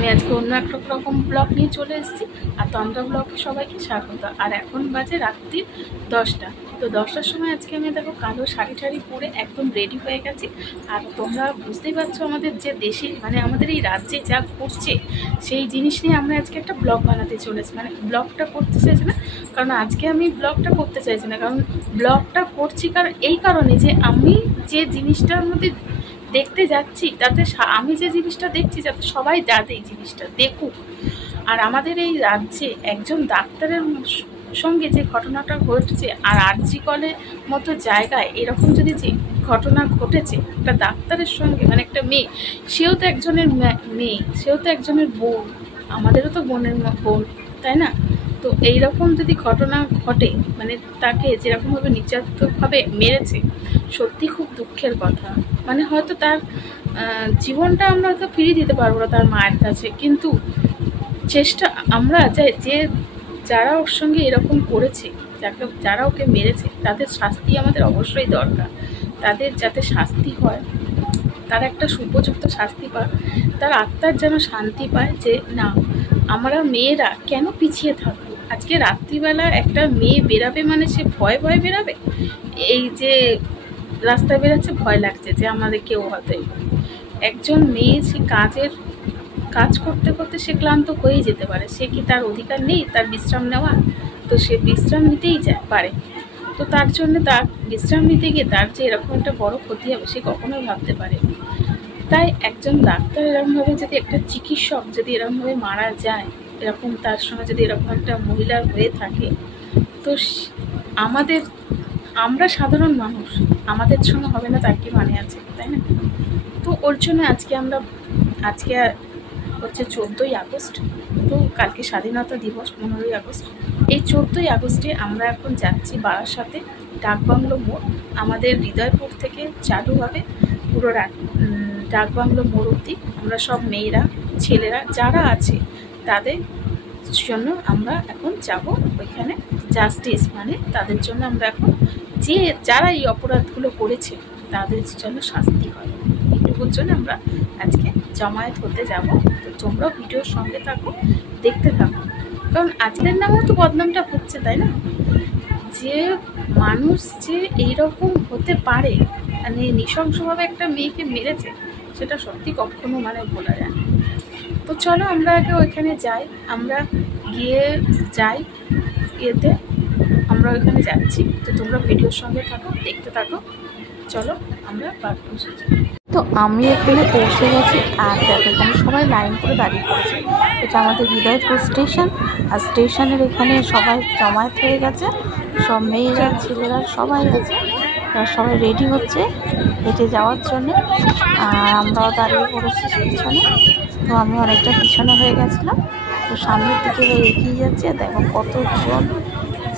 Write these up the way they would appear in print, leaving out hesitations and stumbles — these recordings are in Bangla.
আমি আজকে অন্য এক রকম ব্লগ নিয়ে চলে এসেছি। আর তন্দ্রা ব্লগে সবাইকে স্বাগত। আর এখন বাজে রাত্রির 10টা। তো 10টার সময় আজকে আমি দেখো কালো শাড়ি ঠাড়ি পরে একদম রেডি হয়ে গেছি। আর তোমরা বুঝতেই পারছো আমাদের যে দেশে মানে আমাদের এই রাজ্যে যা ঘটছে সেই জিনিস নিয়ে আমরা আজকে একটা ব্লগ বানাতে চলেছি। মানে ব্লগটা করতে চাইছি না, কারণ আজকে আমি ব্লগটা করতে চাইছি না, কারণ ব্লগটা করছি কারণ এই কারণে যে আমি যে জিনিসটার মধ্যে দেখতে যাচ্ছি তাতে আমি যে জিনিসটা দেখছি যাতে সবাই যাতে এই জিনিসটা দেখুক। আর আমাদের এই রাজ্যে একজন ডাক্তারের সঙ্গে যে ঘটনাটা ঘটছে, আর আরজি কলের মতো জায়গায় এরকম যদি যে ঘটনা ঘটেছে একটা ডাক্তারের সঙ্গে, মানে একটা মেয়ে, সেও তো একজনের মেয়ে, সেও তো একজনের বোন, আমাদেরও তো বোনের বোন, তাই না? তো এইরকম যদি ঘটনা ঘটে, মানে তাকে যেরকমভাবে নির্যাতিতভাবে মেরেছে, সত্যি খুব দুঃখের কথা। মানে হয়তো তার জীবনটা আমরা হয়তো ফিরিয়ে দিতে পারবো না তার মায়ের কাছে, কিন্তু চেষ্টা আমরা যে যারা ওর সঙ্গে এরকম করেছে, যারা ওকে মেরেছে, তাদের শাস্তি আমাদের অবশ্যই দরকার। তাদের যাতে শাস্তি হয়, তার একটা সুপযুক্ত শাস্তি পায়, তার আত্মার যেন শান্তি পায় যে না, আমরা মেয়েরা কেন পিছিয়ে থাকবো। আজকে রাত্রিবেলা একটা মেয়ে বেরাবে মানে সে ভয়ে ভয়ে বেরাবে। এই যে রাস্তায় বেরাচ্ছে ভয় লাগছে যে আমাদের কেউ হয়তো, একজন মেয়ে সে কাজ করতে করতে সে ক্লান্ত হয়েই যেতে পারে, সে কি তার অধিকার নেই তার বিশ্রাম নেওয়ার? তো সে বিশ্রাম নিতেই পারে। তো তার জন্য তার বিশ্রাম নিতে গিয়ে তার যে এরকম একটা বড় ক্ষতি হবে সে কখনোই ভাবতে পারে। তাই একজন ডাক্তার এরকমভাবে যদি, একটা চিকিৎসক যদি এরকমভাবে মারা যায়, এরকম তার সঙ্গে যদি এরকম একটা মহিলার হয়ে থাকে, তো আমরা সাধারণ মানুষ, আমাদের সঙ্গে হবে না তার কি মানে আছে, তাই না? তো ওর জন্য আজকে হচ্ছে 14ই আগস্ট। তো কালকে স্বাধীনতা দিবস 15ই আগস্ট। এই 14ই আগস্টে আমরা এখন যাচ্ছি বারাসাতে ডাকবাংলো মোড়। আমাদের হৃদয়পুর থেকে চালু হবে পুরো ডাকবাংলো মোড় অবধি। আমরা সব মেয়েরা, ছেলেরা যারা আছে তাদের জন্য আমরা এখন যাব ওইখানে। জাস্টিস মানে তাদের জন্য আমরা এখন, যারা এই অপরাধগুলো করেছে তাদের জন্য শাস্তি হয়, এইটুকুর জন্য আমরা আজকে জমায়েত হতে যাব। তো তোমরাও ভিডিওর সঙ্গে থাকো, দেখতে থাকো, কারণ আজকের নামেও তো বদনামটা হচ্ছে, তাই না? যে মানুষ যে এইরকম হতে পারে, মানে নৃশংসভাবে একটা মেয়েকে মেরেছে, সেটা সত্যি কখনো মানে বলা যায় না। তো চলো আমরা আগে ওইখানে যাই, আমরা আমরা ওইখানে যাচ্ছি। তো তোমরা ভিডিওর সঙ্গে থাকো, দেখতে থাকো, চলো আমরা পৌঁছে যাই। তো আমি এখানে পৌঁছে গেছি, আর দেখো এখানে সবাই লাইন করে দাঁড়িয়ে পড়েছে। এটা আমাদের হৃদয়পুর স্টেশন, আর স্টেশনের এখানে সবাই জমায়েত হয়ে গেছে, সব মেয়েরা ছেলেরা সবাই আছে, সবাই রেডি হচ্ছে হেঁটে যাওয়ার জন্যে। আর আমরাও দাঁড়িয়ে পড়েছি পিছনে। তো আমি অনেকটা পিছনে হয়ে গেছিলাম, তো সামনের দিকে এগিয়ে যাচ্ছে। দেখো কতজন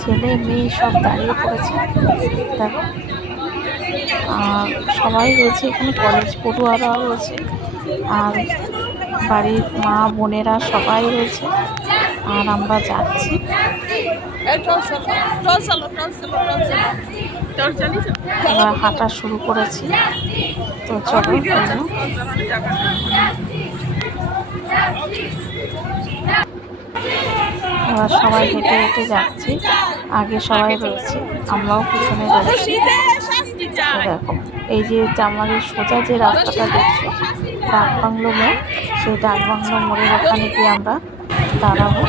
ছেলে মেয়ে সব দাঁড়িয়ে পড়েছে, দেখো। আর সবাই রয়েছে এখানে, কলেজ পড়ুয়ারাও রয়েছে, আর বাড়ির মা বোনেরা সবাই রয়েছে। আর আমরা যাচ্ছি, এবার হাঁটা শুরু করেছি। তো চলো, এবার সবাই হেঁটে হেঁটে যাচ্ছি, আগে সবাই রয়েছে, আমরাও পিছনে রয়েছি। দেখো এই যে আমাদের সোজা যে রাস্তাটা দেখছো ডাকবাংলো মোড়, সেই ডাকবাংলো মোড়ের ওখানে গিয়ে আমরা দাঁড়াবো।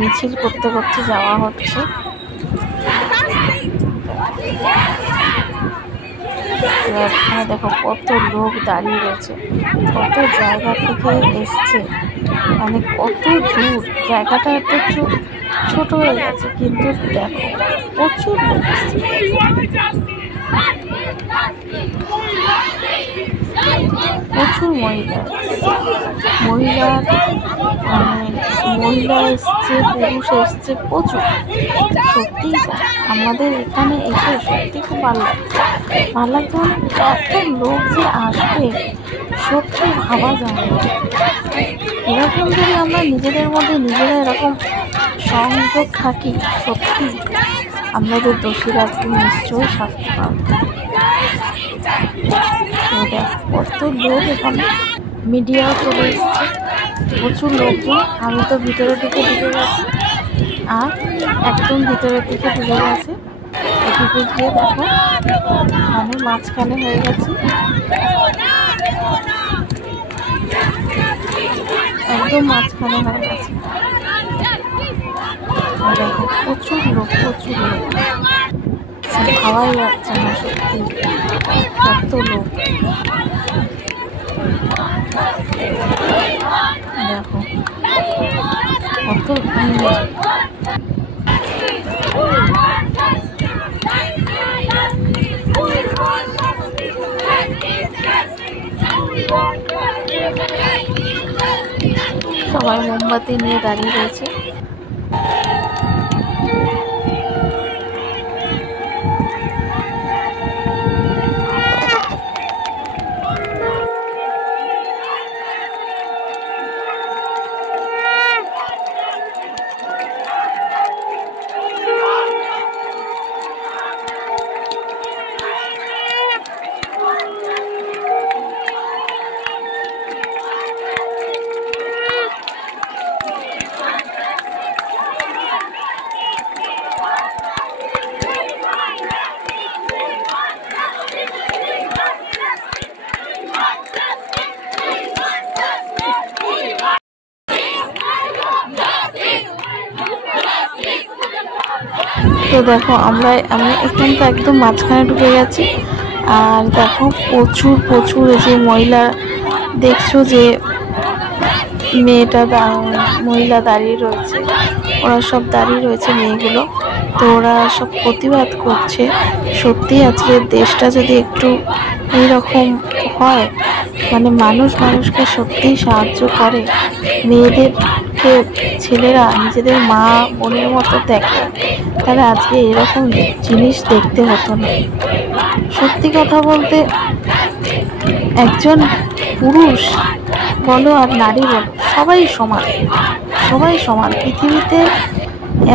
মিছিল করতে করতে যাওয়া হচ্ছে। এখানে দেখো কত লোক দাঁড়িয়ে রয়েছে, কত জায়গা থেকে এসছে, মানে কত দূর। জায়গাটা একটু ছোট হয়ে গেছে, কিন্তু দেখো প্রচুর লোক এসছে। প্রচুর মহিলা এসছে, পুরুষ এসছে প্রচুর। সত্যিই আমাদের এখানে এসে সত্যি খুব ভালো লাগছে। এত লোক যে আসবে সত্যি ভাবা যায় না। এরকম যদি আমরা নিজেদের মধ্যে নিজেরা এরকম সংযোগ থাকি, সত্যি আমাদের দোষীরা নিশ্চয়ই শাস্তি পাবে। কত লোক এখানে, মিডিয়াও চলে এসছে, প্রচুর লোকজন। আমি তো ভিতরের দিকে ঢুকে গেছি, আর একদম ভিতরের দিকে ঢুকে গেছে। এদিকে গিয়ে দেখো আমি মাঝখানে হয়ে গেছি, একদম মাঝখানে হয়ে গেছে। দেখো প্রচুর লোক, প্রচুর লোক, ভাবাই যাচ্ছে না সত্যি কত লোক। দেখো কত ভিড়। সবাই মোমবাতি নিয়ে দাঁড়িয়ে রয়েছে। তো দেখো আমি এখানটা একদম মাঝখানে ঢুকে গেছি। আর দেখো প্রচুর প্রচুর যে মহিলা দেখছো, যে মহিলা দাঁড়িয়ে রয়েছে, ওরা সব দাঁড়িয়ে রয়েছে মেয়েগুলো। তো ওরা সব প্রতিবাদ করছে। সত্যি আজকে দেশটা যদি একটু এইরকম হয়, মানে মানুষকে সত্যিই সাহায্য করে, মেয়েদেরকে ছেলেরা নিজেদের মা বোনের মতো দেখে, তাহলে আজকে এরকম জিনিস দেখতে হতো না। সত্যি কথা বলতে একজন পুরুষ বলো আর নারী বলো, সবাই সমান, সবাই সমান। পৃথিবীতে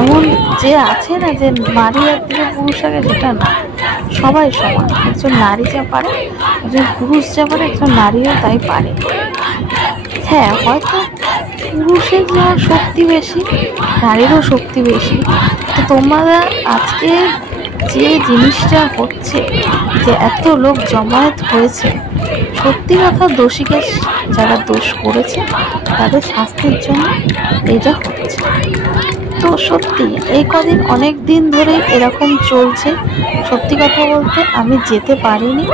এমন যে আছে না যে নারী একদিকে পুরুষ আগে, সেটা না, সবাই সমান। একজন নারী যা পারে, একজন পুরুষ যা পারে, একজন নারীও তাই পারে। হ্যাঁ, হয়তো পুরুষের যা শক্তি বেশি, নারীরও শক্তি বেশি। তো তোমরা আজকে যে জিনিসটা হচ্ছে, যে এত লোক জমায়েত হয়েছে, সত্যি কথা দোষীকে, যারা দোষ করেছে তাদের শাস্তির জন্য এটা হচ্ছে। তো সত্যি এই কদিন অনেক দিন ধরে এরকম চলছে। সত্যি কথা বলতে আমি যেতে পারিনি,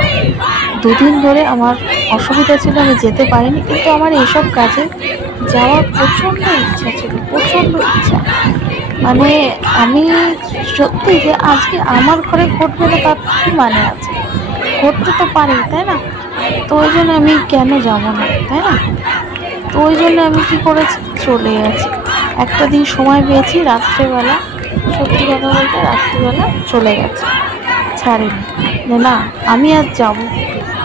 দুদিন ধরে আমার অসুবিধা ছিল, আমি যেতে পারিনি। কিন্তু আমার এইসব কাজে যাওয়ার প্রচণ্ড ইচ্ছা ছিল, প্রচণ্ড ইচ্ছা। মানে আমি সত্যি যে আজকে আমার ঘরে ঘটবে না তার কি মানে আছে, ঘটতে তো পারি, তাই না? তো ওই জন্য আমি কেন যাবো না, তাই না? তো ওই জন্য আমি কি করেছি, চলে গেছি। একটা দিন সময় পেয়েছি রাত্রেবেলা, সত্যি কথা বলতে রাত্রিবেলা চলে গেছে, ছাড়িনি যে না আমি আর যাব।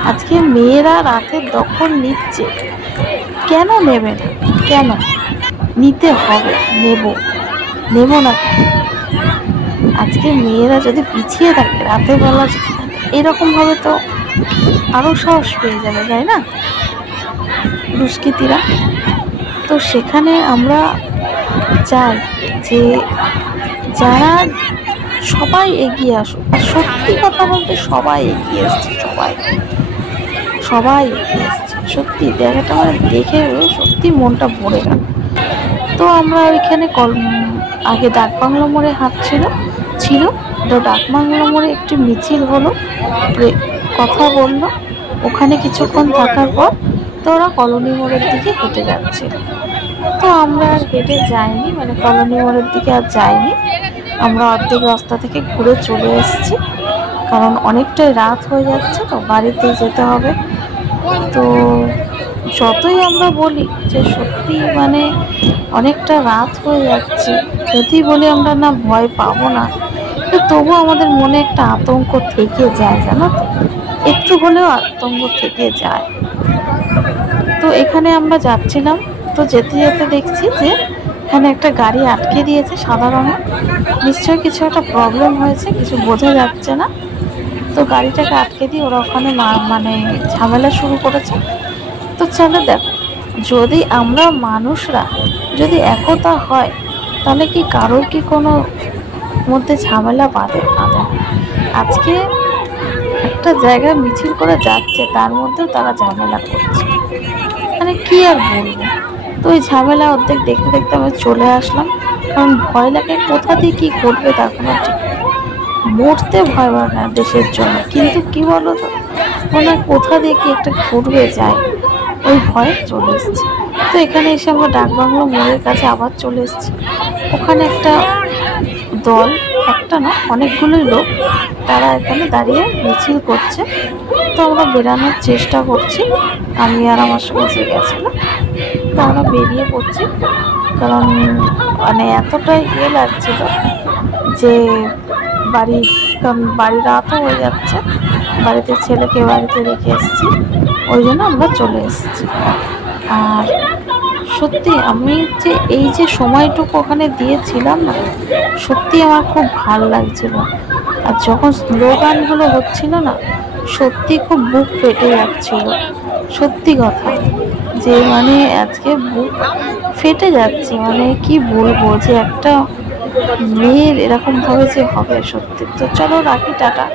আজকে মেয়েরা রাতের দখল নিচ্ছে, কেন নেবে না, কেন নিতে হবে, নেব না। আজকে মেয়েরা যদি পিছিয়ে থাকে রাতের বেলা এরকম ভাবে, তো আরো সাহস পেয়ে যাবে, তাই না, দুষ্কৃতীরা। তো সেখানে আমরা চাই যে যারা সবাই এগিয়ে আসুক। আর সত্যি কথা বলতে সবাই এগিয়ে এসছে, সবাই এগিয়ে এসছে। সত্যি জায়গাটা আমার দেখে সত্যি মনটা ভরে গেল। তো আমরা ওইখানে আগে ডাকবাংলো মোড়ে হাঁটছিল, তো ডাকবাংলো মোড়ে একটি মিছিল হলো, কথা বললো। ওখানে কিছুক্ষণ থাকার পর তো ওরা কলোনি মোড়ের দিকে হেঁটে যাচ্ছিল। তো আমরা আর হেঁটে যাইনি, মানে কলোনি মোড়ের দিকে আর যাইনি। আমরা অর্ধেক রাস্তা থেকে ঘুরে চলে এসেছি, কারণ অনেকটাই রাত হয়ে যাচ্ছে, তো বাড়িতেই যেতে হবে। তো যতই আমরা বলি যে সত্যি মানে অনেকটা রাত হয়ে যাচ্ছে, যদি বলি আমরা না ভয় পাবো না, তো তবু আমাদের মনে একটা আতঙ্ক থেকে যায়, জানো তো, একটু হলেও আতঙ্ক থেকে যায়। তো এখানে আমরা যাচ্ছিলাম, তো যেতে যেতে দেখছি যে এখানে একটা গাড়ি আটকে দিয়েছে সাদা রঙের, নিশ্চয়ই কিছু একটা প্রবলেম হয়েছে, কিছু বোঝা যাচ্ছে না। তো গাড়িটাকে আটকে দিয়ে ওরা ওখানে মানে ঝামেলা শুরু করেছে। তো চলো দেখো, যদি আমরা মানুষরা যদি একতা হয় তাহলে কি কারোর কি কোনো মধ্যে ঝামেলা বাঁধে? আজকে একটা জায়গায় মিছিল করে যাচ্ছে, তার মধ্যেও তারা ঝামেলা করছে, মানে কি আর বলবো। তো ওই ঝামেলা অর্ধেক দেখতে দেখতে আমি চলে আসলাম, কারণ ভয় লাগে কোথা দিয়ে কি করবে তার কোনো ঠিক। মরতে ভয় পায় না দেশের জন্য, কিন্তু কি বলো তো, মনে হয় কোথা দিয়ে কি একটা ঘুরবে যায়, ওই ভয়ে চলে এসেছি। তো এখানে এসে আমরা ডাকবাংলো মোড়ের কাছে আবার চলে এসেছি। ওখানে একটা দল, একটা না অনেকগুলোই লোক, তারা এখানে দাঁড়িয়ে মিছিল করছে। তো আমরা বেরানোর চেষ্টা করছি, আমি আর আমার সঙ্গে যে গেছিলাম। তো আমরা বেরিয়ে পড়ছি, কারণ মানে এতটাই লাগছিল যে কারণ বাড়ি রাতও হয়ে যাচ্ছে, বাড়িতে ছেলেকে বাড়িতে রেখে এসেছি, ওই জন্য আমরা চলে এসেছি। আর সত্যি আমি যে এই যে সময়টুকু ওখানে দিয়েছিলাম না, সত্যি আমার খুব ভালো লাগছিল। আর যখন স্লোগানগুলো হচ্ছিল না, সত্যি খুব বুক ফেটে যাচ্ছিল, সত্যি কথা, যে মানে আজকে বুক ফেটে যাচ্ছে, মানে কি বলবো, যে একটা মেয়ের এরকম ভাবে যে হবে, সত্যি। তো চলো রাখি, টাটা।